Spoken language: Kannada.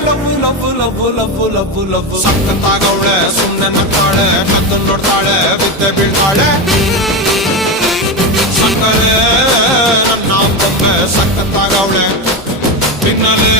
love love love love love love ಸಕ್ಕತ್ತಾಗವಳೆ ಸುಮ್ಮನೆ ನಕ್ಕಾಳೆ ಕದ್ದು ನೋಡ್ತಾಳೆ ಬಿದ್ದೆ ಬೀಳ್ತಾಳೆ ಸಕ್ಕರೆ ನನ್ನ ಬೊಮ್ಮೆ ಸಕ್ಕತ್ತಾಗವಳೆ ಪಿನ್ನಲೆ